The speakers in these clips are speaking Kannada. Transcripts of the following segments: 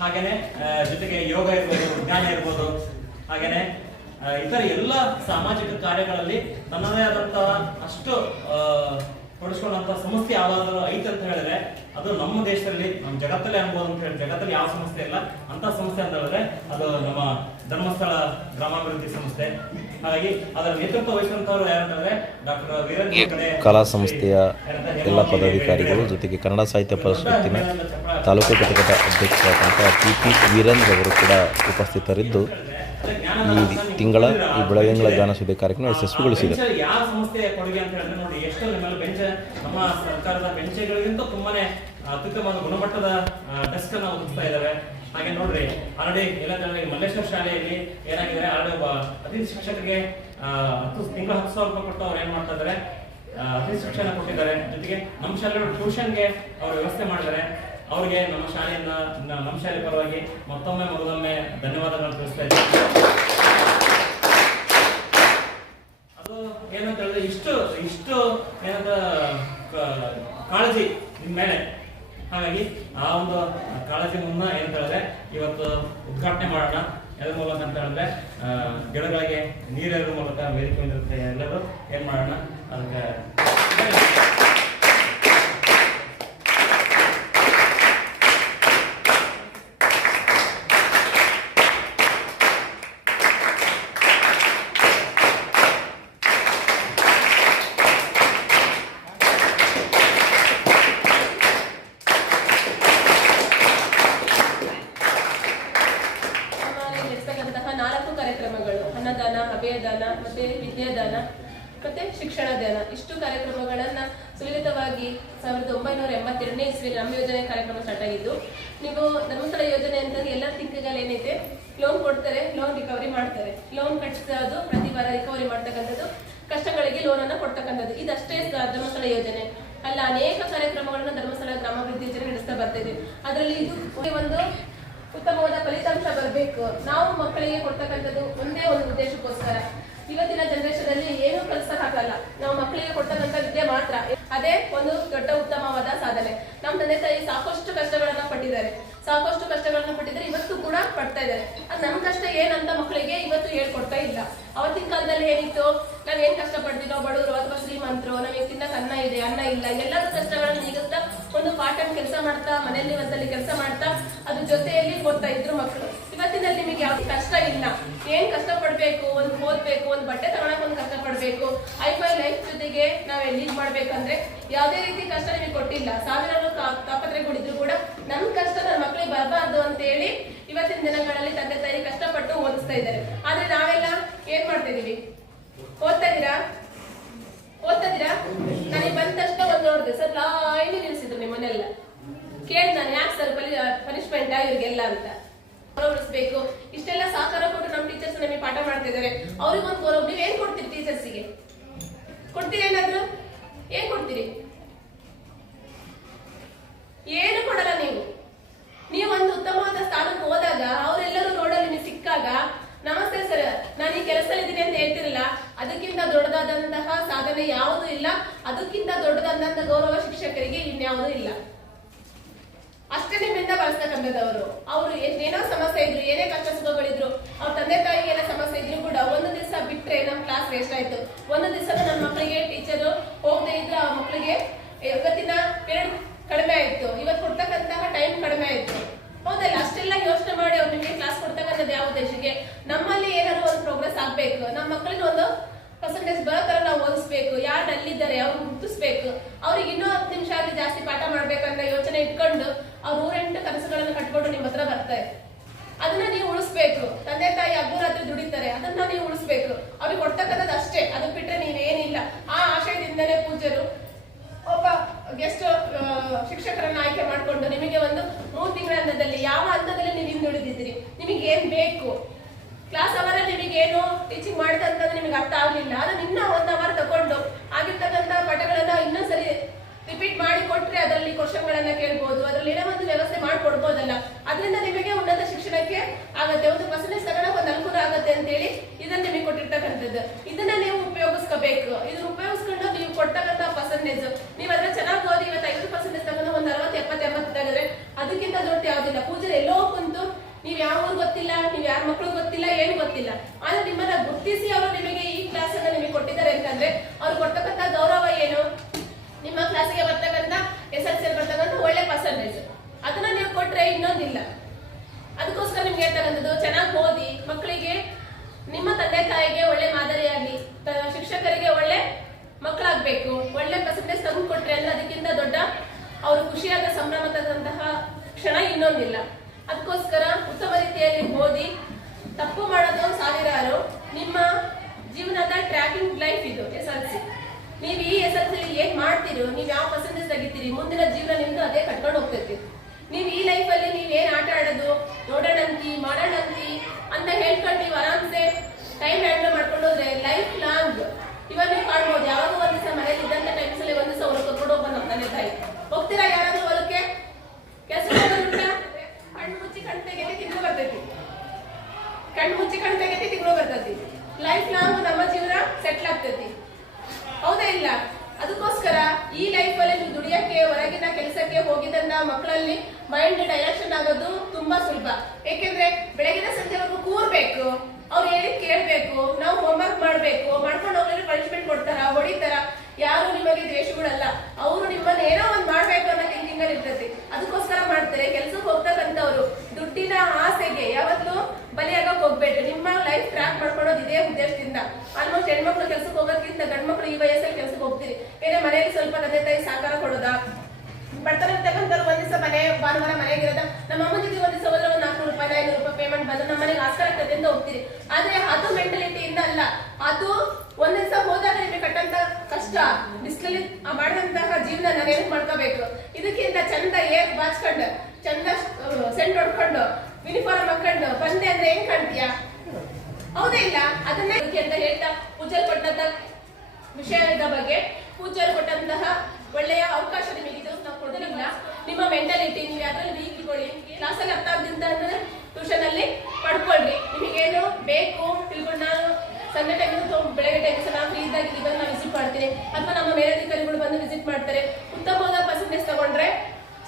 ಹಾಗೇನೆ ಜೊತೆಗೆ ಯೋಗ ಇರ್ಬೋದು, ವಿಜ್ಞಾನ ಇರ್ಬೋದು, ಹಾಗೇನೆ ಇತರ ಎಲ್ಲ ಸಾಮಾಜಿಕ ಕಾರ್ಯಗಳಲ್ಲಿ ತನ್ನದೇ ಆದಂತಹ ಅಷ್ಟು ತೊಡಸ್ಕೊಂಡಂತ ಸಂಸ್ಥೆ ಯಾವ್ದಾದ್ರು ಐತೆ ಅಂತ ಹೇಳಿದ್ರೆ ಅದು ನಮ್ಮ ದೇಶದಲ್ಲಿ, ನಮ್ಮ ಜಗತ್ತಲ್ಲೇ ಅನ್ಬೋದು ಅಂತ ಹೇಳಿ. ಜಗತ್ತಲ್ಲಿ ಯಾವ ಸಂಸ್ಥೆ ಇಲ್ಲ ಅಂತ ಸಂಸ್ಥೆ ಅಂತ ಹೇಳಿದ್ರೆ ಅದು ನಮ್ಮ ಧರ್ಮಸ್ಥಳ ಗ್ರಾಮಾಭಿವೃದ್ಧಿ ಸಂಸ್ಥೆ. ಹಾಗಾಗಿ ಅದರ ನೇತೃತ್ವ ವಹಿಸಿದಂತವರು ಯಾರಂತಂದ್ರೆ ಡಾಕ್ಟರ್ ವೀರೇಂದ್ರ ಕಲಾ ಸಂಸ್ಥೆಯ ಎಲ್ಲ ಪದಾಧಿಕಾರಿಗಳು, ಜೊತೆಗೆ ಕನ್ನಡ ಸಾಹಿತ್ಯ ಪರಿಷತ್ತಿನ ತಾಲೂಕು ಘಟಕದ ಅಧ್ಯಕ್ಷರಾದಂತಹ ಟಿ ವೀರೇಂದ್ರ ಅವರು ಕೂಡ ಉಪಸ್ಥಿತರಿದ್ದು ಈ ತಿಂಗಳ ಈ ಬೆಳದಿಂಗಳ ಗಾನಸುದ್ದಿ ಕಾರ್ಯಕ್ರಮ ಯಶಸ್ವಿಗೊಳಿಸಿದೆ. ಯಾವ ಸಂಸ್ಥೆಯ ಕೊಡುಗೆ ಅಂತ ಹೇಳಿದ್ರೆ ನೋಡಿ, ಎಷ್ಟೋ ನಿಮ್ಮಲ್ಲಿ ಬೆಂಚ್, ನಮ್ಮ ಸರ್ಕಾರದ ಬೆಂಚುಗಳಿಗಿಂತ ತುಂಬಾನೇ ಅತ್ಯುತ್ತಮವಾದ ಗುಣಮಟ್ಟದ ಡೆಸ್ಕ್ ಅನ್ನು ಒದಗಿಸ್ತಾ ಇದ್ದಾರೆ. ಹಾಗೆ ನೋಡ್ರಿ, ಆಲ್ರೆಡಿ ಎಲ್ಲ ಮಲ್ಲೇಶ್ವರ ಶಾಲೆಯಲ್ಲಿ ಏನಾಗಿದೆ, ಆಲ್ರೆಡಿ ಒಬ್ಬ ಅತಿಥಿ ಶಿಕ್ಷಕರಿಗೆ 10,000 ರೂಪಾಯಿ ಕೊಟ್ಟು ಅವ್ರು ಏನ್ ಮಾಡ್ತಾ ಇದ್ದಾರೆ, ಅತಿಥಿ ಶಿಕ್ಷಣ ಕೊಟ್ಟಿದ್ದಾರೆ. ಜೊತೆಗೆ ನಮ್ಮ ಶಾಲೆ ಟ್ಯೂಷನ್ಗೆ ಅವ್ರು ವ್ಯವಸ್ಥೆ ಮಾಡಿದ್ದಾರೆ. ಅವರಿಗೆ ನಮ್ಮ ಶಾಲೆಯಿಂದ, ನಮ್ಮ ಶಾಲೆ ಪರವಾಗಿ ಮತ್ತೊಮ್ಮೆ ಧನ್ಯವಾದಗಳನ್ನು ತಿಳಿಸ್ತಾ ಇದ್ದೀನಿ. ಅದು ಏನಂತ ಹೇಳಿದ್ರೆ ಇಷ್ಟು ಏನಂತ ಕಾಳಜಿ ನಿಮ್ಮ ಮೇಲೆ. ಹಾಗಾಗಿ ಆ ಒಂದು ಕಾಳಜಿ ಮುನ್ನ ಏನಂತ ಹೇಳಿದ್ರೆ ಇವತ್ತು ಉದ್ಘಾಟನೆ ಮಾಡೋಣ. ಎದ್ರ ಮೂಲಕ ಅಂತ ಹೇಳಿದ್ರೆ ಗಿಡಗಳಿಗೆ ನೀರಿನ ಮೂಲಕ ವೇದಿಕೆ ಎಲ್ಲರೂ ಏನ್ ಮಾಡೋಣ, ಅದಕ್ಕೆ ಅನ್ನದಾನ, ಅಭಯದಾನ, ಮತ್ತೆ ವಿದ್ಯಾದಾನ, ಮತ್ತೆ ಶಿಕ್ಷಣ ದಾನ, ಇಷ್ಟು ಕಾರ್ಯಕ್ರಮಗಳನ್ನ ಸುಲಲಿತವಾಗಿ 1982ನೇ ಇಸ್ವಿಯಲ್ಲಿ ನಮ್ಮ ಯೋಜನೆ ಕಾರ್ಯಕ್ರಮ ಸ್ಟಾರ್ಟ್ ಆಗಿದ್ದು. ನೀವು ಧರ್ಮಸ್ಥಳ ಯೋಜನೆ ಅಂತ ಎಲ್ಲ ತಿಂಕಗಳು ಏನೈತೆ, ಲೋನ್ ಕೊಡ್ತಾರೆ, ಲೋನ್ ರಿಕವರಿ ಮಾಡ್ತಾರೆ, ಲೋನ್ ಕಟ್ಟಿಸೋದು, ಪ್ರತಿ ವಾರ ರಿಕವರಿ ಮಾಡ್ತಕ್ಕಂಥದ್ದು, ಕಷ್ಟಗಳಿಗೆ ಲೋನ್ ಅನ್ನ ಕೊಡ್ತಕ್ಕಂಥದ್ದು, ಇದಷ್ಟೇ ಧರ್ಮಸ್ಥಳ ಯೋಜನೆ ಅಲ್ಲ. ಅನೇಕ ಕಾರ್ಯಕ್ರಮಗಳನ್ನ ಧರ್ಮಸ್ಥಳ ಗ್ರಾಮಾಭಿವೃದ್ಧಿ ಯೋಜನೆ ನಡೆಸ್ತಾ ಬರ್ತಿದೆ. ಅದರಲ್ಲಿ ಇದು ಒಂದು ಉತ್ತಮವಾದ ಫಲಿತಾಂಶ ಬರಬೇಕು. ನಾವು ಮಕ್ಕಳಿಗೆ ಕೊಡ್ತಕ್ಕಂಥದ್ದು ಒಂದೇ ಒಂದು ಉದ್ದೇಶಕ್ಕೋಸ್ಕರ. ಇವತ್ತಿನ ಜನರೇಷನ್ ಅಲ್ಲಿ ಏನು ಕಲಿಸಕ್ಕಾಗಲ್ಲ, ನಾವು ಮಕ್ಕಳಿಗೆ ಕೊಡ್ತಕ್ಕಂಥ ವಿದ್ಯೆ ಮಾತ್ರ. ಅದೇ ಒಂದು ದೊಡ್ಡ ಉತ್ತಮವಾದ ಸಾಧನೆ. ನಮ್ಮ ತಂದೆ ತಾಯಿ ಸಾಕಷ್ಟು ಕಷ್ಟಗಳನ್ನ ಪಟ್ಟಿದ್ದಾರೆ, ಇವತ್ತು ಕೂಡ ಪಡ್ತಾ ಇದ್ದಾರೆ. ಅದು ನಮ್ಮ ಕಷ್ಟ ಏನಂತ ಮಕ್ಕಳಿಗೆ ಇವತ್ತು ಹೇಳ್ಕೊಡ್ತಾ ಇಲ್ಲ. ಅವತ್ತಿನ ಕಾಲದಲ್ಲಿ ಏನಿತ್ತು, ನಾವೇನ್ ಕಷ್ಟ ಪಡ್ತೀನೋ, ಬಡವರು ಅಥವಾ ಶ್ರೀಮಂತರು, ನಮಗೆ ತಿನ್ನಕ್ ಅನ್ನ ಇದೆ, ಅನ್ನ ಇಲ್ಲ, ಎಲ್ಲರೂ ಕಷ್ಟಗಳನ್ನ ನೀಗುತ್ತಾ ಒಂದು ಪಾರ್ಟ್ ಟೈಮ್ ಕೆಲಸ ಮಾಡ್ತಾ, ಮನೆಯಲ್ಲಿ ಒಂದಲ್ಲಿ ಕೆಲಸ ಮಾಡ್ತಾ, ಅದ್ರ ಜೊತೆಯಲ್ಲಿ ಓದ್ತಾ ಇದ್ರು ಮಕ್ಕಳು. ಇವತ್ತಿನಲ್ಲಿ ನಿಮಗೆ ಯಾವ್ದು ಕಷ್ಟ ಇಲ್ಲ. ಏನ್ ಕಷ್ಟ ಪಡ್ಬೇಕು, ಒಂದು ಓದ್ಬೇಕು, ಒಂದು ಬಟ್ಟೆ ತಗೊಳಕ್ ಒಂದು ಕಷ್ಟ ಪಡ್ಬೇಕು, ಐಫೈ ಲೈಫ್ ಜೊತೆಗೆ ನಾವ್ ಲೀಡ್ ಮಾಡ್ಬೇಕಂದ್ರೆ ಯಾವ್ದೇ ರೀತಿ ಕಷ್ಟ ನಿಮಗೆ ಕೊಟ್ಟಿಲ್ಲ. ಸಾವಿರಾರು ತಾಪತ್ರೆಗಳಿದ್ರು ಕೂಡ ನಮ್ ಕಷ್ಟ ನನ್ನ ಮಕ್ಕಳಿಗೆ ಬರಬಾರ್ದು ಅಂತ ಹೇಳಿ ಇವತ್ತಿನ ದಿನಗಳಲ್ಲಿ ತಂದೆ ತಾಯಿ ಕಷ್ಟಪಟ್ಟು ಓದಿಸ್ತಾ ಇದ್ದಾರೆ. ಆದ್ರೆ ನಾವೆಲ್ಲ ಏನ್ ಮಾಡ್ತಾ ಇದೀವಿ, ಓದ್ತಾ ಇದೀರಾ? ನನಗೆ ಬಂದ ತಕ್ಷಣ ಒಂದು ನೋಡಿದೆ ಸರ್, ಲೈನ್ ನಿಲ್ಸಿದ್ರು ನಿಮ್ಮನ್ನೆಲ್ಲ. ಕೇಳಿ ನಾನು, ಯಾಕೆ ಸರ್ ಪನಿಷ್ಮೆಂಟ್ ಇವ್ರಿಗೆಲ್ಲ ಅಂತ. ಗೌರವಿಸ್ಬೇಕು, ಇಷ್ಟೆಲ್ಲ ಸಹಕಾರ ಕೊಟ್ಟು ನಮ್ಮ ಟೀಚರ್ಸ್ ನಮಗೆ ಪಾಠ ಮಾಡ್ತಾ ಇದಾರೆ. ಅವ್ರಿಗೊಂದು ಗೌರವ. ನೀವ್ ಏನ್ ಕೊಡ್ತೀರಿ ಟೀಚರ್ಸಿಗೆ? ಕೊಡ್ತೀರಿ ಏನಾದ್ರು? ಏನ್ ಕೊಡ್ತೀರಿ? ಏನು ಕೊಡಲ್ಲ. ನೀವು ಒಂದು ಉತ್ತಮವಾದ ಸ್ಥಾನಕ್ಕೆ ಹೋದಾಗ, ಅವರೆಲ್ಲರೂ ರೋಡಲ್ಲಿ ನೀವು ಸಿಕ್ಕಾಗ, ನಮಸ್ತೆ ಸರ್, ನಾನು ಈ ಕೆಲಸದಲ್ಲಿದ್ದೀನಿ ಅಂತ ಹೇಳ್ತಿರಲ್ಲ, ಅದಕ್ಕಿಂತ ದೊಡ್ಡದಾದಂತಹ ಸಾಧನೆ ಯಾವುದೂ ಇಲ್ಲ. ಅದಕ್ಕಿಂತ ದೊಡ್ಡದಾದಂತಹ ಗೌರವ ಶಿಕ್ಷಕರಿಗೆ ಇನ್ಯಾವುದೂ ಇಲ್ಲ. ಅಷ್ಟೇ ನಿಮ್ಮಿಂದ ಬಳಸ್ತಕ್ಕಂಥದ್ದವರು. ಅವ್ರು ಏನೇನೋ ಸಮಸ್ಯೆ ಇದ್ರು, ಏನೇ ಕಷ್ಟ ಸುಖಗಳಿದ್ರು, ಅವ್ರ ತಂದೆ ತಾಯಿಗೆ ಏನೋ ಸಮಸ್ಯೆ ಇದ್ರು ಕೂಡ ಒಂದು ದಿವಸ ಬಿಟ್ರೆ ನಮ್ ಕ್ಲಾಸ್ ವೇಸ್ಟ್ ಆಯ್ತು. ಒಂದು ದಿವಸ ನನ್ನ ಮಕ್ಕಳಿಗೆ ಟೀಚರ್ ಹೋಗದೆ ಇದ್ರೆ ಆ ಮಕ್ಕಳಿಗೆ ಇವತ್ತಿನ ಪೀರಿಯಡ್ ಕಡಿಮೆ ಆಯ್ತು, ಇವತ್ತು ಕೊಡ್ತಕ್ಕಂತಹ ಟೈಮ್ ಕಡಿಮೆ ಆಯ್ತು. ಹೌದಲ್ಲ? ಅಷ್ಟೆಲ್ಲ ಯೋಚನೆ ಮಾಡಿ ಅವ್ರು ನಿಮಗೆ ಕ್ಲಾಸ್ ಕೊಡ್ತಕ್ಕಂಥದ್ದು ಯಾವ ಉದ್ದೇಶಕ್ಕೆ? ನಮ್ಮಲ್ಲಿ ಏನಾದ್ರು ಒಂದು ಪ್ರೋಗ್ರೆಸ್ ಆಗ್ಬೇಕು, ನಮ್ಮ ಮಕ್ಕಳಿಗೆ ಒಂದು ಪರ್ಸೆಂಟೇಜ್ ಬರೋ ತರ ನಾವು ಓದಿಸ್ಬೇಕು, ಯಾರು ಅಲ್ಲಿದ್ದಾರೆ ಅವ್ರು ಗುರುತಿಸ್ಬೇಕು, ಅವ್ರಿಗೆ ಇನ್ನೂ 10 ನಿಮಿಷ ಅಲ್ಲಿ ಜಾಸ್ತಿ ಪಾಠ ಮಾಡ್ಬೇಕಂತ ಯೋಚನೆ ಇಟ್ಕೊಂಡು ಅವ್ರು 108 ಕನಸುಗಳನ್ನ ಕಟ್ಕೊಂಡು ನಿಮ್ಮ ಹತ್ರ ಬರ್ತಾರೆ. ಅದನ್ನ ನೀವು ಉಳಿಸ್ಬೇಕು. ತಂದೆ ತಾಯಿ ಅರ್ಧರಾತ್ರಿ ದುಡಿತಾರೆ, ಅದನ್ನ ನೀವು ಉಳಿಸ್ಬೇಕು. ಅವ್ರಿಗೆ ಕೊಡ್ತಕ್ಕಂಥದ್ದು ಅಷ್ಟೇ, ಅದು ಬಿಟ್ರೆ ನೀವೇನಿಲ್ಲ. ಆ ಆಶಯದಿಂದಲೇ ಪೂಜ್ಯರು ಒಬ್ಬ ಗೆಸ್ಟ್ ಶಿಕ್ಷಕರನ್ನ ಆಯ್ಕೆ ಮಾಡ್ಕೊಂಡು ನಿಮಗೆ ಒಂದು 3 ತಿಂಗಳ ಹಂತದಲ್ಲಿ, ಯಾವ ಹಂತದಲ್ಲಿ ನೀವು ಹಿಂದುಳಿದಿದ್ದೀರಿ, ನಿಮಗೆ ಏನ್ ಬೇಕು, ಕ್ಲಾಸ್ ಅವರಲ್ಲಿ ನಿಮಗೆ ಏನು ಟೀಚಿಂಗ್ ಮಾಡಿದಂತಂದ್ರೆ ನಿಮಗೆ ಅರ್ಥ ಆಗ್ಲಿಲ್ಲ, ಅದನ್ನ ಇನ್ನ 1 ಅವರ್ ತಗೊಂಡು ಆಗಿರ್ತಕ್ಕಂಥ ಪಾಠಗಳನ್ನ ಇನ್ನೊಂದ್ಸರಿ ರಿಪೀಟ್ ಮಾಡಿ ಕೊಟ್ರೆ ಅದರಲ್ಲಿ ಕ್ವಶನ್ಗಳನ್ನ ಕೇಳ್ಬೋದು, ಅದರಲ್ಲಿ ಏನೋ ಒಂದು ವ್ಯವಸ್ಥೆ ಮಾಡ್ಕೊಡ್ಬೋದಲ್ಲ. ಅದರಿಂದ ನಿಮಗೆ ಉನ್ನತ ಶಿಕ್ಷಣಕ್ಕೆ ಆಗತ್ತೆ, ಒಂದು ಪರ್ಸೆಂಟೇಜ್ ತಗೊಳಕ್ ಒಂದು ಅನುಕೂಲ ಆಗತ್ತೆ ಅಂತ ಹೇಳಿ ಇದನ್ನ ನಿಮಗೆ ಕೊಟ್ಟಿರ್ತಕ್ಕಂಥದ್ದು. ಇದನ್ನ ನೀವು ಉಪಯೋಗಿಸ್ಕೋಬೇಕು. ನೀವು ಯಾರ ಮಕ್ಕಳು ಗೊತ್ತಿಲ್ಲ, ಏನು ಗೊತ್ತಿಲ್ಲ. ಆದ್ರೆ ನಿಮ್ಮನ್ನ ಗುರುತಿಸಿ ಅವರು ನಿಮಗೆ ಈ ಕ್ಲಾಸ್ ಅನ್ನ ನಿಮಗೆ ಕೊಟ್ಟಿದ್ದಾರೆ ಅಂತಂದ್ರೆ ಅವ್ರು ಕೊಡ್ತಕ್ಕಂತ ಗೌರವ ಏನು? ನಿಮ್ಮ ಕ್ಲಾಸಿಗೆ ಬರ್ತಕ್ಕಂತ SSLC ಬರ್ತಕ್ಕಂತ ಒಳ್ಳೆ ಪರ್ಸೆಂಟೇಜ್ ಅದನ್ನ ನೀವು ಕೊಟ್ರೆ ಇನ್ನೊಂದಿಲ್ಲ. ಅದಕ್ಕೋಸ್ಕರ ನಿಮ್ಗೆ ಹೇಳ್ತಕ್ಕಂಥದ್ದು ಚೆನ್ನಾಗಿ ಓದಿ, ಮಕ್ಕಳಿಗೆ ನಿಮ್ಮ ತಂದೆ ತಾಯಿಗೆ ಒಳ್ಳೆ ಮಾದರಿಯಾಗಿ, ಶಿಕ್ಷಕರಿಗೆ ಒಳ್ಳೆ ಮಕ್ಕಳಾಗ್ಬೇಕು, ಒಳ್ಳೆ ಪರ್ಸೆಂಟೇಜ್ ತಂದು ಕೊಟ್ರೆ ಅಂದ್ರೆ ಅದಕ್ಕಿಂತ ದೊಡ್ಡ ಅವರು ಖುಷಿಯಾದ ಸಂಭ್ರಮದಂತಹ ಕ್ಷಣ ಇನ್ನೊಂದಿಲ್ಲ. ಅದಕ್ಕೋಸ್ಕರ ಉತ್ತಮ ರೀತಿಯಲ್ಲಿ ಓದಿ, ತಪ್ಪು ಮಾಡೋದು ಸಾವಿರಾರು. ನಿಮ್ಮ ಜೀವನದ ಟ್ರ್ಯಾಕಿಂಗ್ ಲೈಫ್ ಇದು SSLC. ನೀವು ಈ SSLC ಏನ್ ಮಾಡ್ತೀರೋ, ನೀವು ಯಾವ ಪರ್ಸೆಂಟೇಜ್ ತೆಗಿತೀರಿ, ಮುಂದಿನ ಜೀವನ ನಿಮ್ದು ಅದೇ ಕಟ್ಕೊಂಡು ಹೋಗ್ತೈತಿ. ನೀವು ಈ ಲೈಫ್ ಅಲ್ಲಿ ನೀವ್ ಏನ್ ಆಟ ಆಡೋದು, ನೋಡೋಣಂತಿ ಮಾಡೋಣಂತಿ ಅಂತ ಹೇಳ್ಕೊಂಡು ನೀವು ಆರಾಮ್ಸೆ ಟೈಮ್ ಹ್ಯಾಂಡಲ್ ಮಾಡ್ಕೊಂಡು ಹೋದ್ರೆ ಲೈಫ್ ಲಾಂಗ್ ಇವಾಗ ನೀವು ಕಾಣ್ಬೋದು. ಯಾವಾಗ ಒಂದ್ ದಿವಸ ಮನೇಲಿ ಇದ್ದಂತ ಟೈಮ್ಸ್ ಅಲ್ಲಿ ಒಂದ್ ದಿವಸ ಹೊರ ಕರ್ಕೊಂಡು ಹೋಗ್ಬ ನಮ್ಮ ತಂದೆ ತಾಯಿ ಹೋಗ್ತೀರಾ? ಯಾರಾದ್ರೂ ಹೊಲಕ್ಕೆ ಕೆಲಸ ಕಣ್ಣು ಮುಚ್ಚಿ ಕಣ್ ತೆಗೆತಿ ತಿಂಗಳು ಬರ್ತೈತಿ, ಕಣ್ಣು ಮುಚ್ಚಿ ಕಣ್ ತೆಗೆತಿ ತಿಂಗಳು ಬರ್ತೈತಿ. ಲೈಫ್ ಲಾಂಗ್ ನಮ್ಮ ಜೀವನ ಸೆಟ್ಲ್ ಆಗ್ತೈತಿ, ಹೌದಾ ಇಲ್ಲ? ಅದಕ್ಕೋಸ್ಕರ ಈ ಲೈಫ್ ಅಲ್ಲಿ ನೀವು ದುಡಿಯಕ್ಕೆ, ಹೊರಗಿನ ಕೆಲಸಕ್ಕೆ ಹೋಗಿದ್ದಂತ ಮಕ್ಕಳಲ್ಲಿ ಮೈಂಡ್ ಡೈರೆಕ್ಷನ್ ಆಗೋದು ತುಂಬಾ ಸುಲಭ. ಏಕೆಂದ್ರೆ ಬೆಳಗಿನ ಸಂಜೆವರೆಗೂ ಕೂರ್ಬೇಕು, ಅವ್ರು ಹೇಳಿದ್ ಕೇಳ್ಬೇಕು, ನಾವು ಹೋಮ್ವರ್ಕ್ ಮಾಡ್ಬೇಕು, ಮಾಡ್ಕೊಂಡು ಹೋಗ್ಲಿಕ್ಕೆ ಪನಿಷ್ಮೆಂಟ್ ಕೊಡ್ತಾರ, ಹೊಡಿತಾರ. ಯಾರು ನಿಮಗೆ ದ್ವೇಷಗಳಲ್ಲ, ಅವರು ನಿಮ್ಮನ್ನ ಏನೋ ಒಂದ್ ಮಾಡ್ಬೇಕು ಅನ್ನೋ ಥಿಂಕಿಂಗ್ ಅಲ್ಲಿ ಇರ್ತೈತಿ. ಅದಕ್ಕೋಸ್ಕರ ಮಾಡ್ತಾರೆ. ಕೆಲ್ಸಕ್ಕೆ ಹೋಗ್ತಕ್ಕಂಥವ್ರು ದುಡ್ಡಿನ ಆಸೆಗೆ ಯಾವತ್ತೂ ಬಲಿಯಾಗಕ್ ಹೋಗ್ಬೇಡ್ರಿ. ನಿಮ್ಮ ಲೈಫ್ ಟ್ರ್ಯಾಕ್ ಮಾಡ್ಕೊಳ್ಳೋದು ಇದೇ ಉದ್ದೇಶದಿಂದ. ಆಲ್ಮೋಸ್ಟ್ ಹೆಣ್ಮಕ್ಳು ಕೆಲ್ಸಕ್ಕೆ ಹೋಗೋದ್ಕಿಂತ ಗಂಡ್ಮಕ್ಳು ಈ ವಯಸ್ಸಲ್ಲಿ ಕೆಲ್ಸಕ್ಕೆ ಹೋಗ್ತೀರಿ. ಏನೇ ಮನೆಯಲ್ಲಿ ಸ್ವಲ್ಪ ತಂದೆ ತಾಯಿ ಸಹಕಾರ ಕೊಡೋದ, ಬರ್ತಾರೆ ಇರ್ತಕ್ಕಂಥವ್ರು ಒಂದ್ ದಿವಸ ಭಾನುವಾರ ಮನೆಗಿರೋದ, ನಮ್ಮ ಅಮ್ಮ ಜೊತೆ ಒಂದ್ ದಿವಸ ಹೋದ್ರೆ ಒಂದು 400 ರೂಪಾಯಿ 500 ರೂಪಾಯಿ ಪೇಮೆಂಟ್ ಬಂದು ನಮ್ಮ ಮನೆಗೆ ಆಸ್ಕಾರ ಆಗ್ತದೆ ಅಂತ ಹೋಗ್ತೀರಿ. ಆದ್ರೆ ಅದು ಮೆಂಟಾಲಿಟಿಯಿಂದ ಅಲ್ಲ, ಅದು ಒಂದ್ ದಿವಸ ಹೋದಾಗ ನಿಮಗೆ ಕಟ್ಟಂತ ಕಷ್ಟ, ಬಿಸಿಲಲ್ಲಿ ಮಾಡಿದಂತಹ ಜೀವನ ನಾನು ಏನಕ್ಕೆ ಮಾಡ್ಕೋಬೇಕು? ಇದಕ್ಕಿಂತ ಚಂದ ಏರ್ ಬಾಚ್ಕೊಂಡು, ಚಂದ ಸೆಂಟ್ ಹೊಡ್ಕೊಂಡು, ಯೂನಿಫಾರ್ಮ್ ಹಾಕೊಂಡು ಬಂದೆ ಅಂದ್ರೆ ಹೆಂಗ್ ಕಾಣ್ತೀಯಾ? ಹೌದೇ ಇಲ್ಲ? ಅದನ್ನೇ ಅಂತ ಹೇಳ್ತಾ ಪೂಜಾರಿ ಕೊಟ್ಟಂತ ವಿಷಯದ ಬಗ್ಗೆ, ಪೂಜಾರಿ ಕೊಟ್ಟಂತಹ ಒಳ್ಳೆಯ ಅವಕಾಶ ನಿಮಗಿದು ನಾವು ಕೊಡೋದಿಲ್ಲ. ನಿಮ್ಮ ಮೆಂಟಾಲಿಟಿ ನೀವು ಯಾವ್ದ್ರಲ್ಲಿ ವೀಕ್ ಇಟ್ಕೊಳ್ಳಿ. ಕ್ಲಾಸಲ್ಲಿ ಅರ್ಥ ಆಗದಿಂದ ಅಂದ್ರೆ ಟ್ಯೂಷನ್ ಅಲ್ಲಿ ಪಡ್ಕೊಳ್ರಿ. ನಿಮಗೇನು ಬೇಕು ತಿಳ್ಕೊಂಡು, ನಾನು ಸಂಜೆ ಟೈಮ್ ಬೆಳಗ್ಗೆ ಟೈಮ್ ನಾವು ಫ್ರೀ ಇದ್ದಾಗಿ ಬಂದು ನಾವು ವಿಸಿಟ್ ಮಾಡ್ತೀನಿ, ಅಥವಾ ನಮ್ಮ ಮೇಲಧಿಕಾರಿಗಳು ಬಂದು ವಿಸಿಟ್ ಮಾಡ್ತಾರೆ. ಉತ್ತಮವಾದ ಪರ್ಸೆಂಟೇಜ್ ತಗೊಂಡ್ರೆ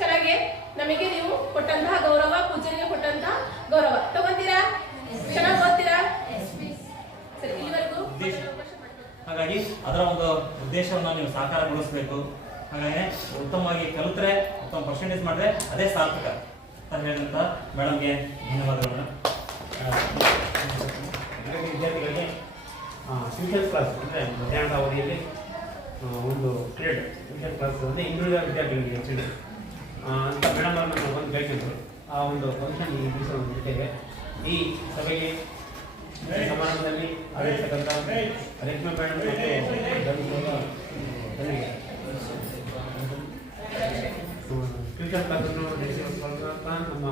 ಚೆನ್ನಾಗಿ ನಮಗೆ ನೀವು ಕೊಟ್ಟಂತಹ ಗೌರವ, ಪೂಜಾರಿಗೆ ಕೊಟ್ಟಂತಹ ಗೌರವ ತಗೊಂತೀರಾ? ಚೆನ್ನಾಗಿ ಓದ್ತೀರಾ? ಸರಿ, ಇಲ್ಲಿವರೆಗೂ ಹಾಗಾಗಿ ಅದರ ಒಂದು ಉದ್ದೇಶವನ್ನು ನೀವು ಸಾಕಾರಗೊಳಿಸಬೇಕು. ಹಾಗಾಗಿ ಉತ್ತಮವಾಗಿ ಕಲಿತ್ರೆ, ಉತ್ತಮ ಪರ್ಸೆಂಟೇಜ್ ಮಾಡಿದ್ರೆ ಅದೇ ಸಾರ್ಥಕ ಅಂತ ಹೇಳಿದಂತ ಮೇಡಮ್ಗೆ ಧನ್ಯವಾದಗಳು. ವಿದ್ಯಾರ್ಥಿಗಳಿಗೆ ಟ್ಯೂಷನ್ ಕ್ಲಾಸ್ ಅಂದರೆ ಮಧ್ಯಾಹ್ನದ ಅವಧಿಯಲ್ಲಿ ಒಂದು ಪೀರಿಯಡ್ ಟ್ಯೂಷನ್ ಕ್ಲಾಸ್ ಅಂದರೆ ಹಿಂದುಳಿದ ವಿದ್ಯಾರ್ಥಿಗಳಿಗೆ ಆ್ಯಕ್ಚುಲಿ ಅಂತ ಮೇಡಮ್ ಅವ್ರನ್ನ ಬಂದು ಕೇಳ್ಕೊಂಡ್ರು. ಆ ಒಂದು ಫಂಕ್ಷನ್ ಈ ದಿವಸ ಇರ್ತೇವೆ. ಈ ಸಭೆಗೆ ಸಮಾರಂಭದಲ್ಲಿ ಆಗಿರ್ತಕ್ಕಂಥ ರೇಷ್ಮೆ ಮೇಡಮ್ ಟ್ಯೂಷನ್ ಕ್ಲಾಸನ್ನು ನಡೆಸಿರುವಂಥ ನಮ್ಮ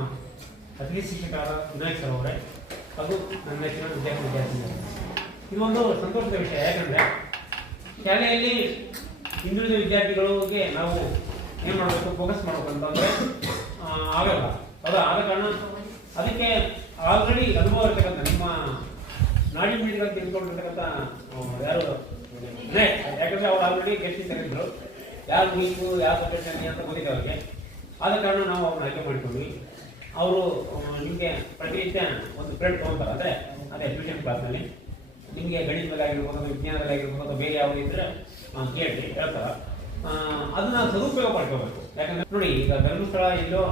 ಅತಿಥಿ ಶಿಕ್ಷಕರಾದ ವಿನಾಯಕ್ ಸರ್ ಅವರೇ ಹಾಗೂ ನನ್ನ ನೆಚ್ಚಿನ ವಿದ್ಯಾರ್ಥಿನಿಯರು, ಇದೊಂದು ಸಂತೋಷದ ವಿಷಯ. ಯಾಕಂದರೆ ಶಾಲೆಯಲ್ಲಿ ಹಿಂದುಳಿದ ವಿದ್ಯಾರ್ಥಿಗಳಿಗೆ ನಾವು ಏನು ಮಾಡಬೇಕು, ಫೋಕಸ್ ಮಾಡಬೇಕು ಅಂತಂದರೆ ಆಗಲ್ಲ. ಆದ ಕಾರಣ ಅದಕ್ಕೆ ಆಲ್ರೆಡಿ ಅನುಭವ ಇರ್ತಕ್ಕಂಥ ನಿಮ್ಮ ನಾಡಿ ಮಿಡಿಗಳು ತಿಳ್ಕೊಂಡಿರ್ತಕ್ಕಂಥ ಯಾರು ಯಾಕಂದರೆ ಅವ್ರು ಆಲ್ರೆಡಿ ಗೆಸ್ಟಿಂಗ್ ತೆಗೆದಿದ್ರು, ಯಾರು ವೀಕು ಯಾವ ಸಬ್ಜೆಕ್ಟ್ ಅಂತ ಗೊತ್ತಿದೆ ಅವ್ರಿಗೆ. ಆದ ಕಾರಣ ನಾವು ಅವ್ರನ್ನ ಆಯ್ಕೆ ಮಾಡಿಕೊಂಡ್ವಿ. ಅವರು ನಿಮಗೆ ಪ್ರತಿನಿತ್ಯ ಒಂದು ಪ್ಲೇಟ್ ತೊಗೊಳ್ತಾರೆ. ಅಂದರೆ ಅದೇ ಟ್ಯೂಷನ್ ಕ್ಲಾಸ್ನಲ್ಲಿ ನಿಮಗೆ ಗಣಿತದಲ್ಲಾಗಿರ್ಬೋದು, ವಿಜ್ಞಾನದಲ್ಲಾಗಿರ್ಬೋದು, ಅಥವಾ ಬೇರೆ ಯಾವುದೇ ಇದ್ದರೆ ಕೇಳಿ ಹೇಳ್ತಾರೆ. ಅದನ್ನ ಸದುಪಯೋಗ ಮಾಡ್ಕೋಬೇಕು. ಯಾಕಂದರೆ ನೋಡಿ, ಈಗ ಧರ್ಮಸ್ಥಳ ಎಲ್ಲೋ